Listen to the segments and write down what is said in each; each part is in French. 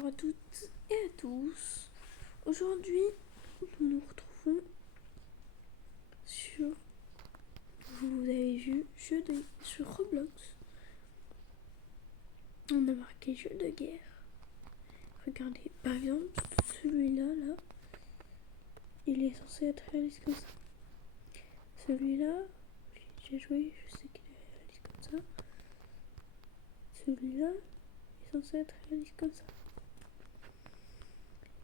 Bonjour à toutes et à tous. Aujourd'hui, nous nous retrouvons sur, vous avez vu, sur Roblox. On a marqué jeu de guerre. Regardez, par exemple, celui-là, là, il est censé être réaliste comme ça. Celui-là, j'ai joué, je sais qu'il est réaliste comme ça. Celui-là, il est censé être réaliste comme ça.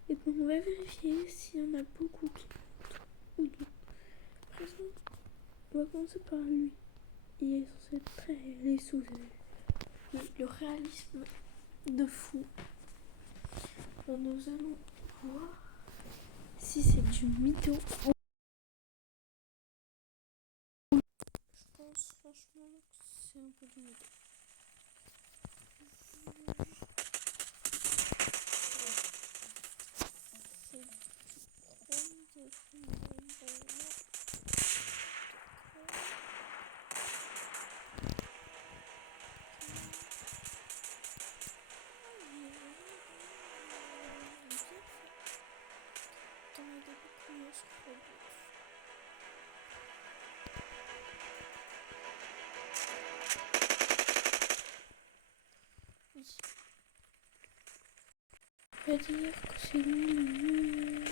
Et donc on va vérifier s'il y en a beaucoup qui montrent ou non. Par exemple, on va commencer par lui. Il est censé être très réaliste, vous avez vu. Le réalisme de fou. Alors nous allons voir si c'est du mytho. Je pense franchement que c'est un peu du mytho. On va dire que c'est lui le mieux.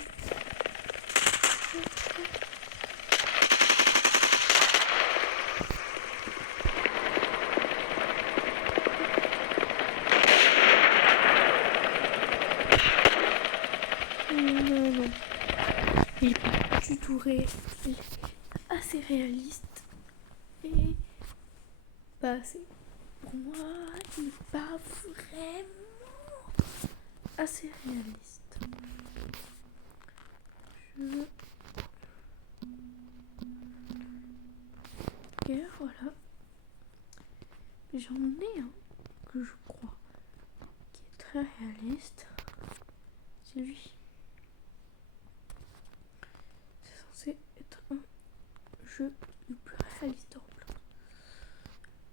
Non. Il est pas du tout réel. Il est assez réaliste. Et pas assez. Pour moi, il n'est pas vraiment assez réaliste. Et voilà. J'en ai un que je crois qui est très réaliste. C'est lui. C'est censé être un jeu le plus réaliste de Roblox.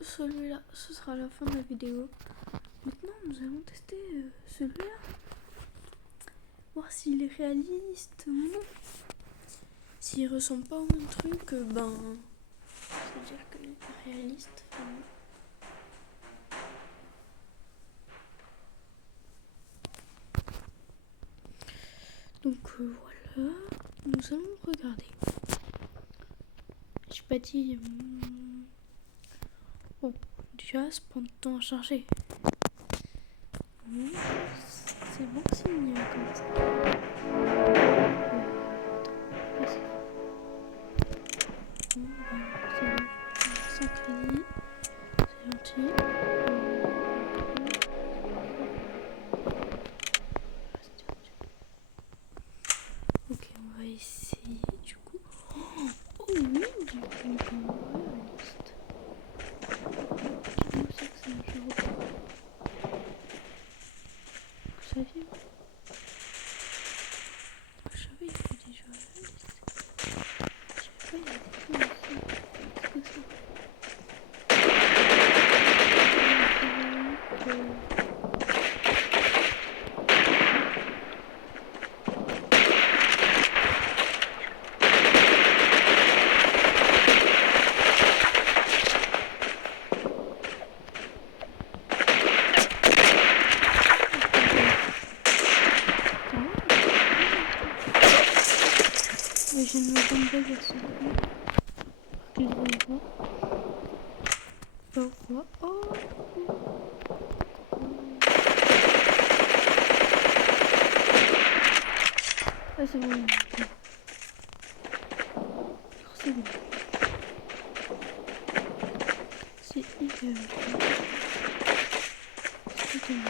Celui-là, ce sera la fin de la vidéo. Maintenant, nous allons tester celui-là. Voir s'il est réaliste ou non. S'il ressemble pas au même truc, ben... c'est-à-dire qu'il est pas réaliste. Donc voilà, nous allons regarder. J'ai pas dit... Bon, déjà, ça prend du temps à charger. C'est bon signe comme ça. C'est bon. Sans crédit. C'est gentil. Ok, on va essayer du coup. Oh oui, du coup, réaliste. Je sais que c'est un jeu Roblox. Vous saviez? Je savais qu'il était déjà réaliste. Je savais pas, il y a des trucs aussi. C'est ça. Mais je ne m'attends pas à ça. Que je vais voir. Pourquoi? Oh! Ah, c'est bon. C'est bon. C'est hyper bon. C'est hyper bon.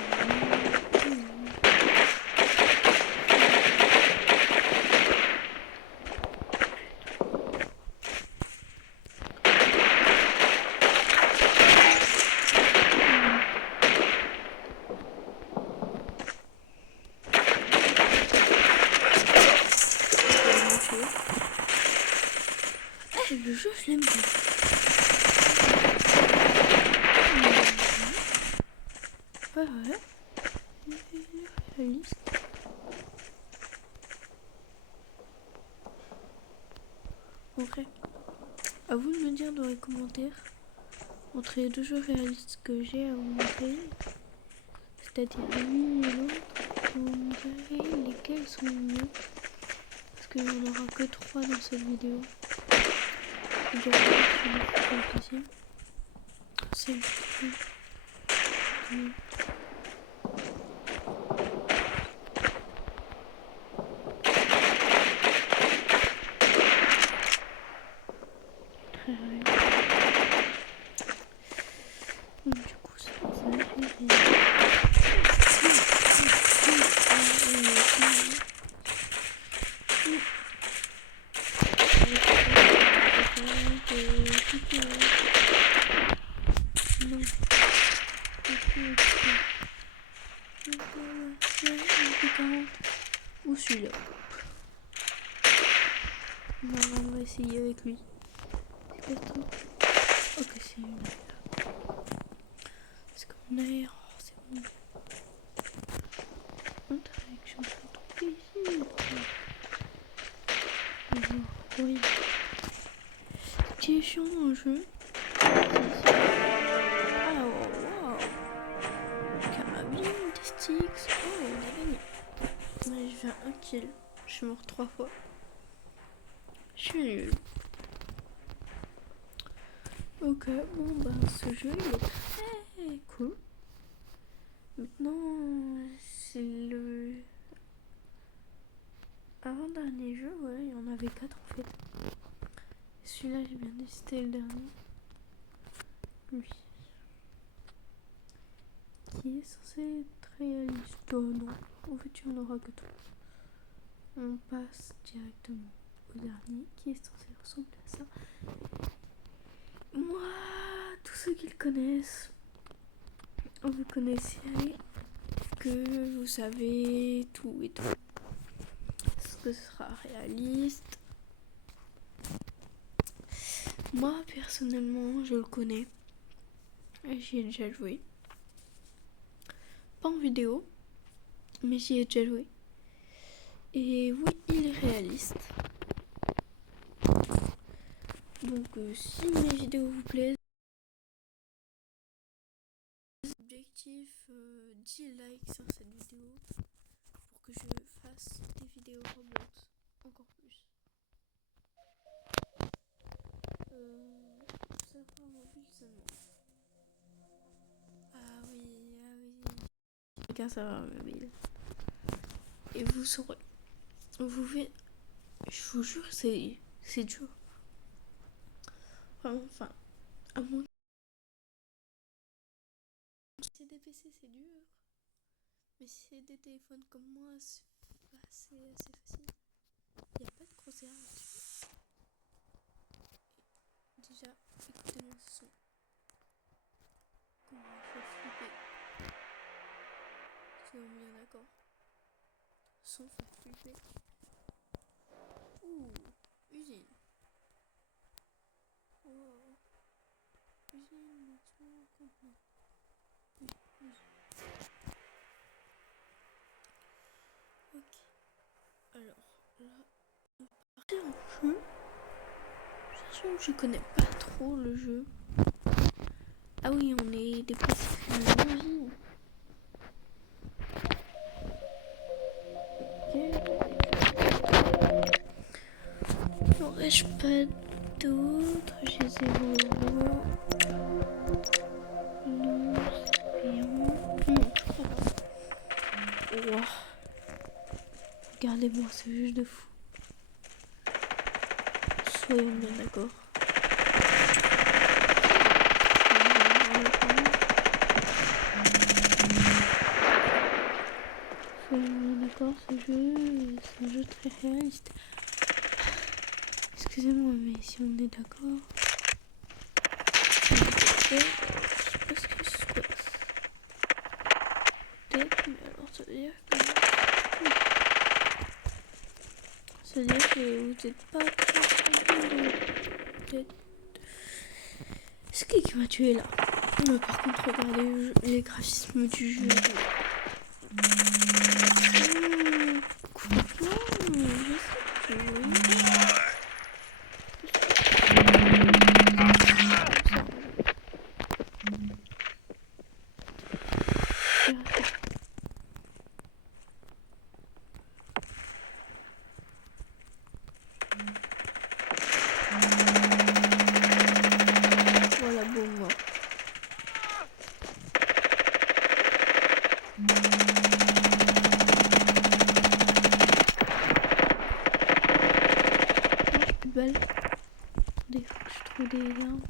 Le jeu, je l'aime bien. Ouais. réaliste. En vrai, à vous de me dire dans les commentaires entre les deux jeux réalistes que j'ai à vous montrer, c'est-à-dire lui et l'autre, vous me direz lesquels sont les mieux, parce qu'il n'y en aura que 3 dans cette vidéo. Je vais regarder le deuxième. C'est le très réel. Donc du coup c'est ça, j'ai ou celui-là. On va essayer avec lui. C'est quoi ce truc? Ok, c'est une air. C'est comme une air. Oh, c'est bon. Interaction, c'est trop ici. Oui. Ce qui est chiant dans le jeu, ah, wow. Carabine, des sticks. Oh, on a gagné. Ouais, je fais un kill. Je suis mort 3 fois. Je suis nul. Ok, bon bah ce jeu il est très cool. Maintenant c'est le avant-dernier jeu, ouais, il y en avait 4 en fait. Celui-là j'ai bien décidé le dernier. Lui. Qui est censé être réaliste. Oh non, en fait il n'y en aura que 3. On passe directement au dernier qui est censé ressembler à ça. Moi, tous ceux qui le connaissent, vous connaissez que vous savez tout et tout. Est-ce que ce sera réaliste? Moi, personnellement, je le connais. J'y ai déjà joué. Pas en vidéo, mais j'y ai déjà joué. Et oui, il est réaliste. Donc, si mes vidéos vous plaisent, objectif 10 likes sur cette vidéo pour que je fasse des vidéos Roblox encore plus. Serveur mobile seulement. Ah oui. Aucun serveur mobile. Et vous saurez. Vous verrez. Je vous jure, c'est dur. Enfin, à moins. Si c'est des PC, c'est dur. Mais si c'est des téléphones comme moi, c'est assez facile. Il n'y a pas de gros erreurs là-dessus. Déjà, écoutez-moi ce son. Comment il fait flipper. Soyons bien d'accord. Son fait flipper. Ouh, usine. Wow. Usine, bâtiment, campement. Oui, usine. Ok. Alors, là, on va partir en jeu. Sachant que je connais pas trop le jeu. Ah oui, on est déplacé dans une usine. Il n'en reste pas d'autres. J'ai 0 euros. Non, c'est rien. Non, je crois pas. Wow. Regardez-moi ce jeu de fou. Soyons bien d'accord. Soyons bien d'accord, ce jeu, c'est un jeu très réaliste. Excusez-moi, mais si on est d'accord. Je sais pas ce que c'est quoi. Peut-être, mais alors ça veut dire que. Ça veut dire que vous êtes pas trop. C'est qui m'a tué là? Mais par contre, regardez les graphismes du jeu. ou des armes.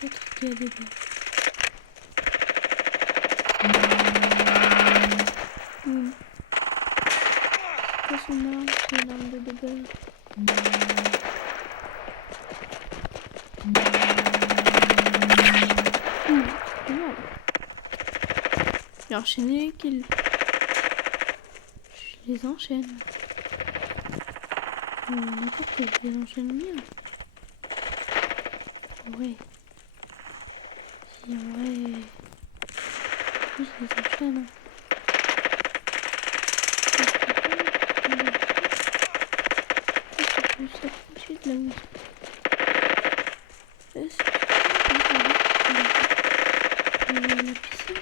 Peut-être qu'il y a des balles. C'est quoi son arme? C'est une arme de débelle. C'est pas mal. J'ai enchaîné les kills. Je les enchaîne. N'importe que je les enchaîne bien. Ouais. Si en vrai... Je les enchaîne. Je peux s'approcher de la musique. Est-ce que la piscine?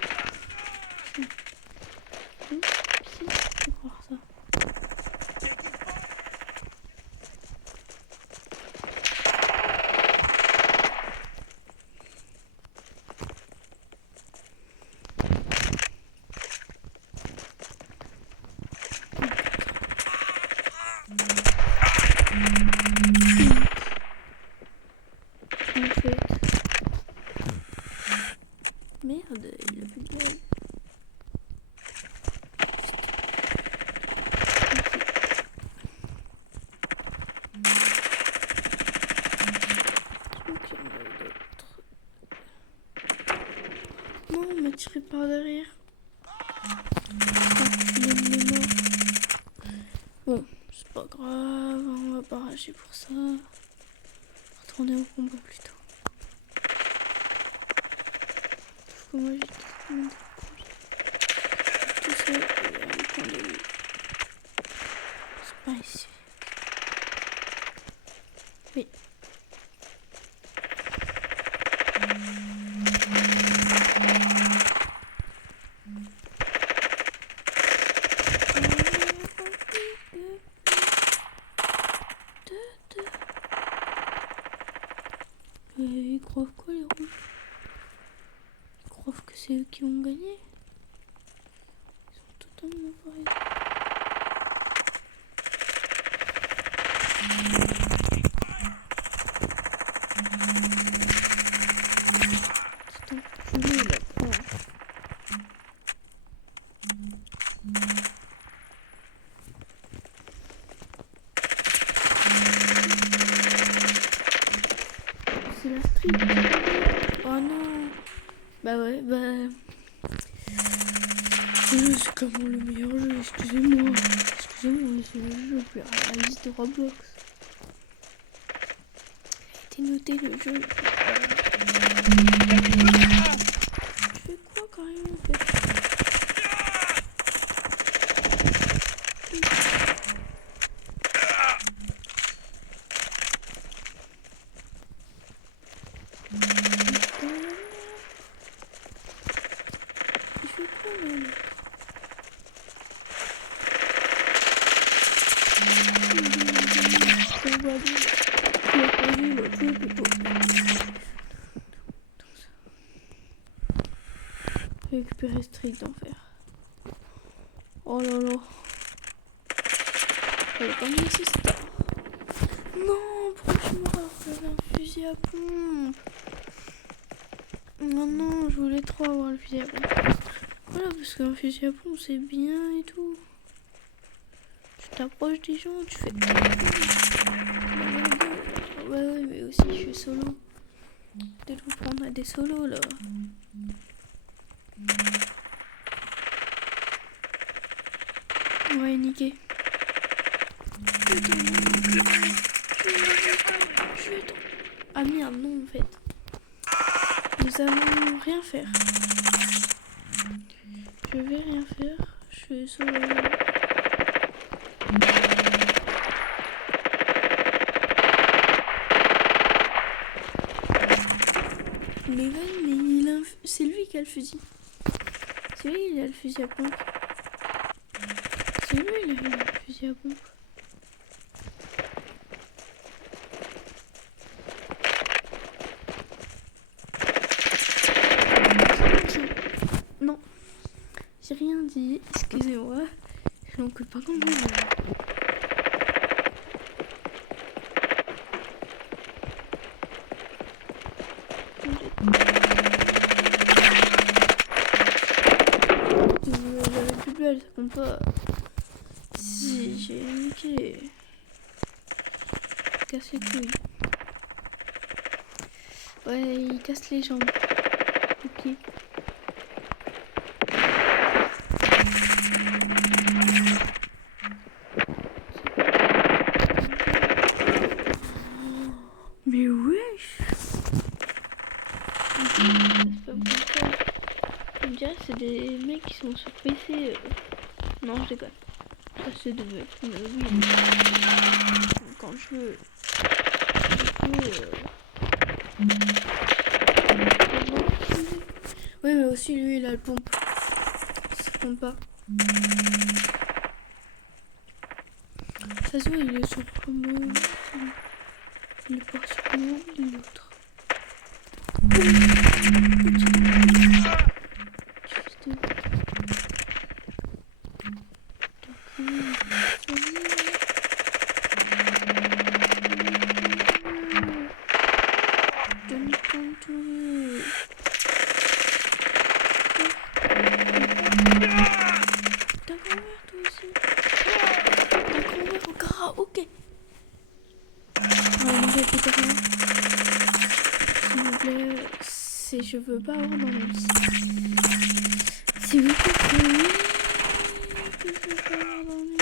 Piscine, je peux croire ça. En fait... Merde, il a plus de balle. Non, on m'a tiré par derrière. Il est mort. Bon, c'est pas grave, on va pas rager pour ça. Retourner au combat plutôt. Sauf que moi j'ai tout ça et on prend les... C'est pas ici. Oui. Ils croient quoi les rouges? Ils croient que c'est eux qui ont gagné? Ils sont totalement pareils. C'est enculé là, prends. C'est la street. Oh non. Bah ouais, c'est comment le meilleur jeu, excusez-moi. Excusez-moi, c'est le jeu le plus réaliste de Roblox. Il a été noté le jeu le plus Je fais quoi carrément en fait? Il fait quoi même? Récupérer strict d'enfer. Oh là là. Elle est pas mis c'est ça. Non, pourquoi je suis mort? J'avais un fusil à pompe. Non, non, je voulais trop avoir le fusil à pompe. Voilà, parce qu'un fusil à pompe c'est bien et tout. Tu t'approches des gens, tu fais... Ouais, mais aussi je suis solo. Peut-être vous prendre des solos là. Ouais, niqué. Ah merde, non en fait. Nous allons rien faire. Je vais rien faire. Je suis solo. Mais c'est lui qui a le fusil. C'est lui qui a le fusil à pompe. C'est lui qui a le fusil à pompe. Non, j'ai rien dit. Excusez-moi. Je n'en coule pas comme vous. plus elle, ça compte pas. Si, j'ai niqué. Casse les couilles. Ouais, il casse les jambes. Ok. Mais wesh. C'est pas bon ça. On dirait que c'est des mecs qui sont sur PC. Non, je déconne. Ça se devait. Mais oui. Quand je veux. Oui, mais aussi lui, il a le pompe. Ça compte pas. Ça se voit, il est sur le mot. Il est pas sur le mot de l'autre. Ok. Ouais, ne répétez rien. S'il vous plaît, je veux pas avoir d'ennui. S'il vous plaît, je veux pas avoir d'ennui.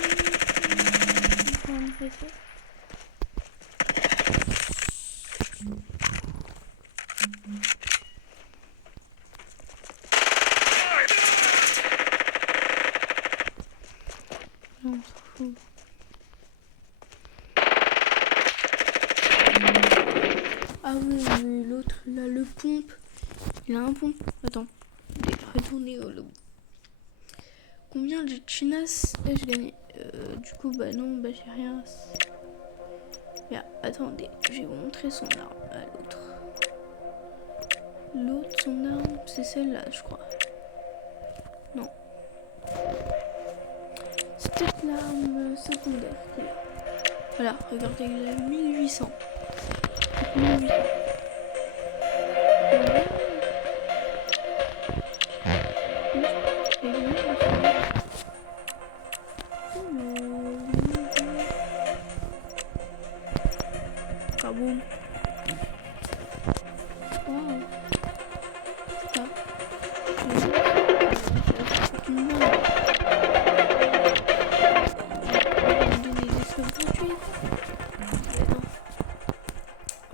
Non, on s'en fout. Ah oui, mais l'autre, il a le pompe. Il a un pompe. Attends, retourner au lobby. Combien de chinas ai-je gagné? Du coup, bah non, bah j'ai rien. Mais attendez, je vais vous montrer son arme à l'autre. L'autre, son arme, c'est celle-là, je crois. Non. C'est peut-être l'arme secondaire qu'il a. Voilà, regardez, il a 1800. 1800. Kaboum. Wow. Ça.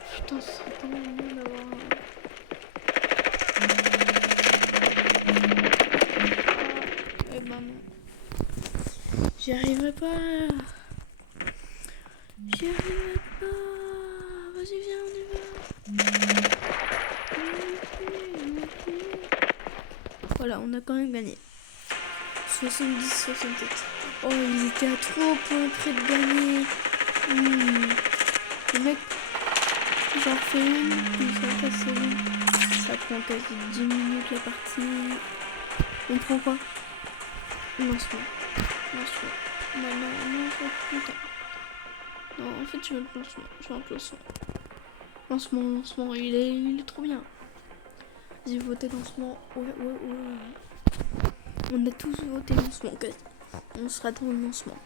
Putain, c'est tellement bien d'avoir un... Eh ben non. J'y arriverai pas. J'y arriverai pas. Vas-y, viens, on y va. Voilà, on a quand même gagné. 70-67. Oh, il était à 3 points près de gagner. Le mec, j'en fais une, puis ça passe une. Ça prend quasi 10 minutes la partie. On prend quoi? Lancement. Lancement. Non, je vais plus longtemps. Non, en fait, je veux le lancement. Lancement, il est trop bien. J'ai voté lancement. Ouais. On a tous voté lancement, quasi. On sera dans le lancement.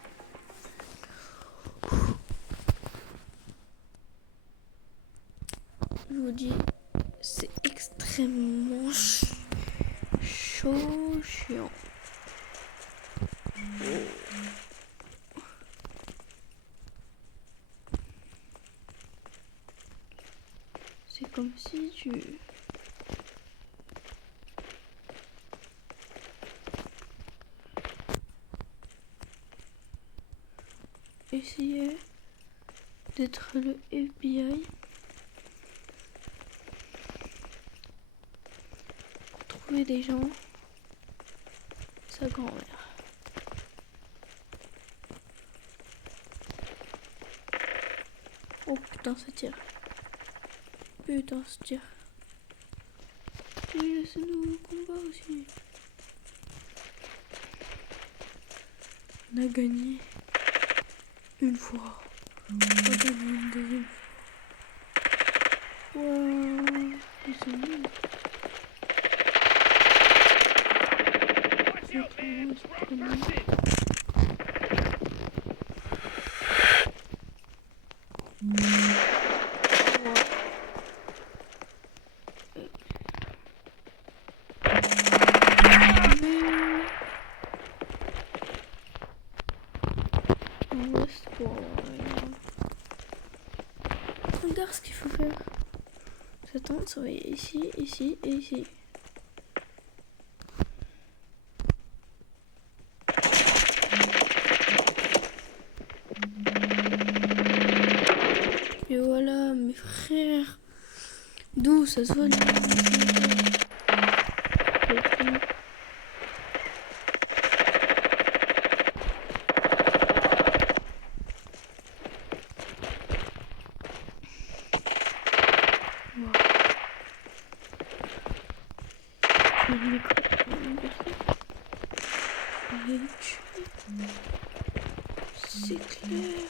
Je vous dis, c'est extrêmement chiant. C'est comme si tu... essayais d'être le FBI. Trouver des gens. Sa grand-mère. Oh putain, ça tire. Oui, laissez-nous le combat aussi. On a gagné une fois. On a gagné une deuxième fois. Wow, ils sont nuls. Regarde ce qu'il faut faire. J'attends, ça va ici, ici et ici. Et voilà, mes frères. D'où ça se voit. C'est clair.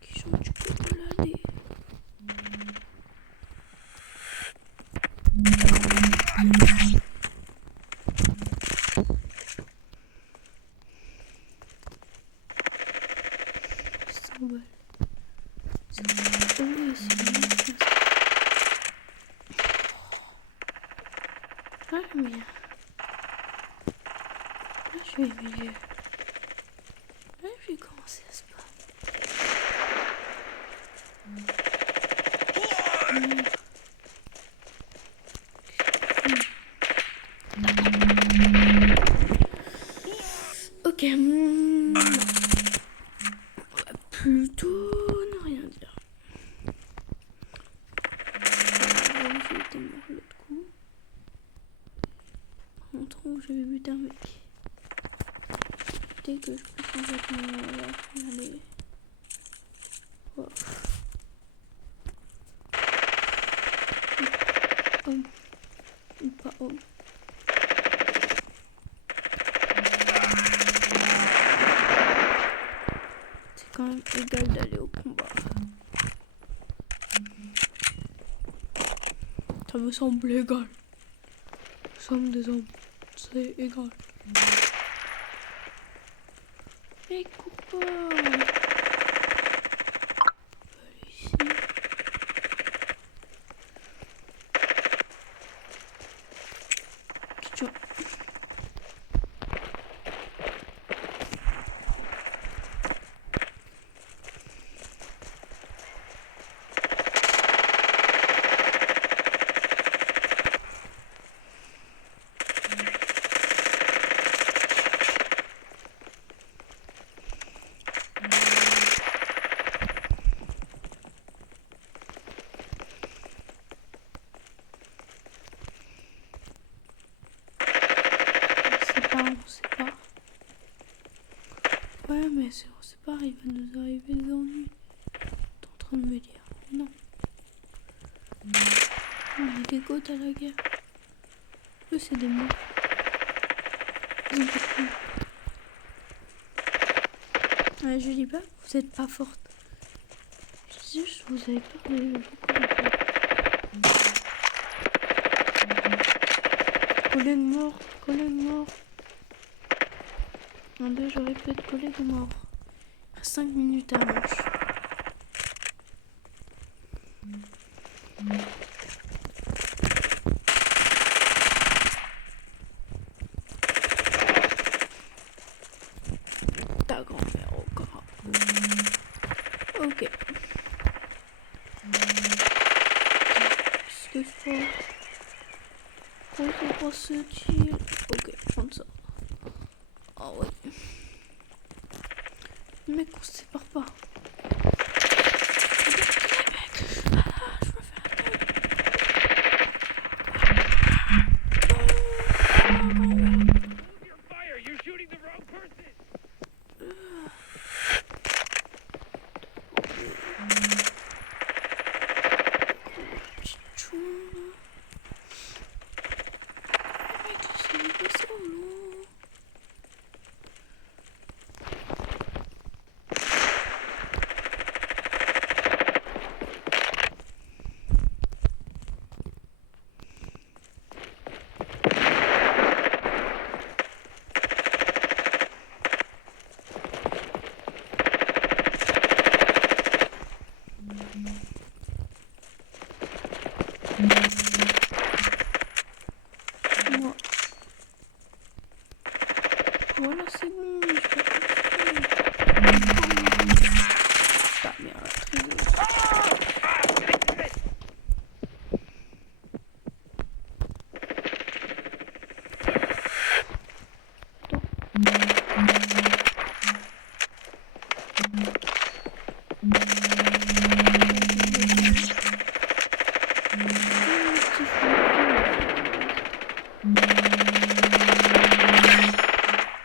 Qui sont du coco Ah, mais là, je vais mieux. Là, je vais commencer à se battre. Ok. On va plutôt ne rien dire. J'ai été mort l'autre coup. En temps où j'avais buté un mec. Dès que je peux complètement aller. Wow. Homme. Ou pas homme. C'est quand même égal d'aller au combat. Ça me semble égal. Nous sommes des hommes. C'est égal. Mais cours pas. Ici. Tiens. On sait pas. Ouais, mais si on sait pas, il va nous arriver des ennuis. T'es en train de me dire. Non. On est des côtes à la guerre. Eux, c'est des morts. Ils ont pas de coup. Ouais, je dis pas que vous êtes pas forte. Je dis juste que vous avez perdu beaucoup de fois. Collègue mort, collègue mort. En deux, j'aurais pu être collègue mort. Il reste 5 minutes à manche. Ta grand-mère au corps. Ok. Qu'est-ce que je fais? Pourquoi passe-t-il? Ok, prends ça. Ah ouais. Mec, on se sépare pas. Ta mère, la trésor.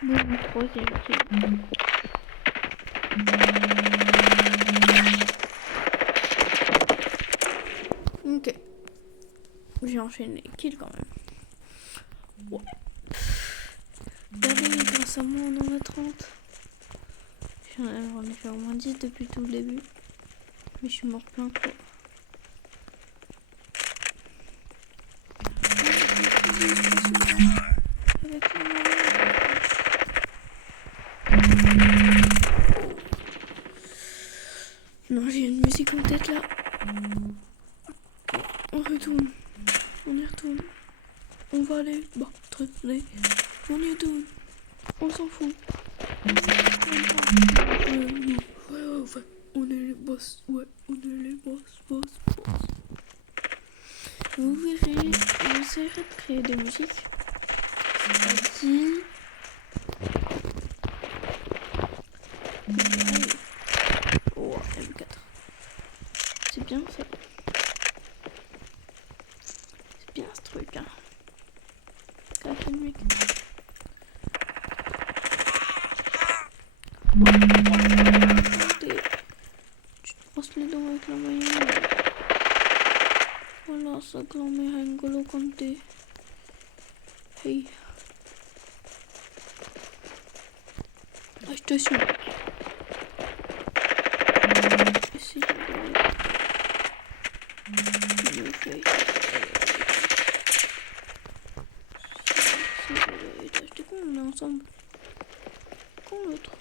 Bon, troisième kill. Ok. J'ai enchaîné les kills quand même. Ouais. Regardez, grâce à moi, on en a 30. J'en ai fait au moins 10 depuis tout le début. Mais je suis mort plein de fois. Avec la non, j'ai une musique en tête là. On retourne. On y retourne. On va aller. Bah, très bien. On y retourne. On s'en fout. Ouais. On est les boss. Ouais, on est les boss. Vous verrez, j'essaierai de créer des musiques. Vas-y. Oh, M4. C'est bien ça. C'est bien ce truc, hein. Quel mec. Tu te brosses les dents avec la mayonnaise. Voilà, ça grand-mère N'Golo Kanté. Hey. Ah, je te suis. Ici, je me fais. J'étais con, on est ensemble. Con l'autre.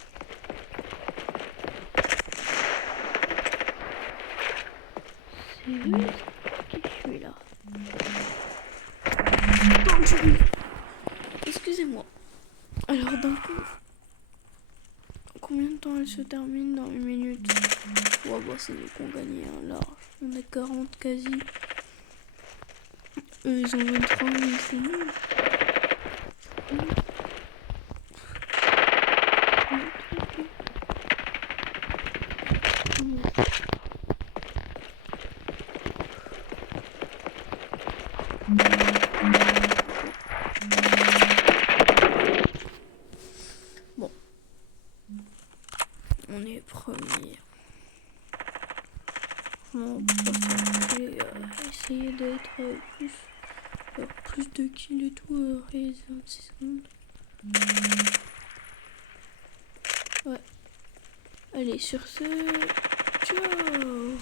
C'est lui qui je suis là. Excusez-moi. Alors d'un coup, combien de temps elle se termine dans une minute? Ouais, bah c'est nous qu'on gagne hein, là. On a 40 quasi. Eux ils ont 23, mais c'est nul. Bon. On est premier. On va essayer d'être plus de kills et tout, et 26 secondes. Ouais. Allez, sur ce, ciao.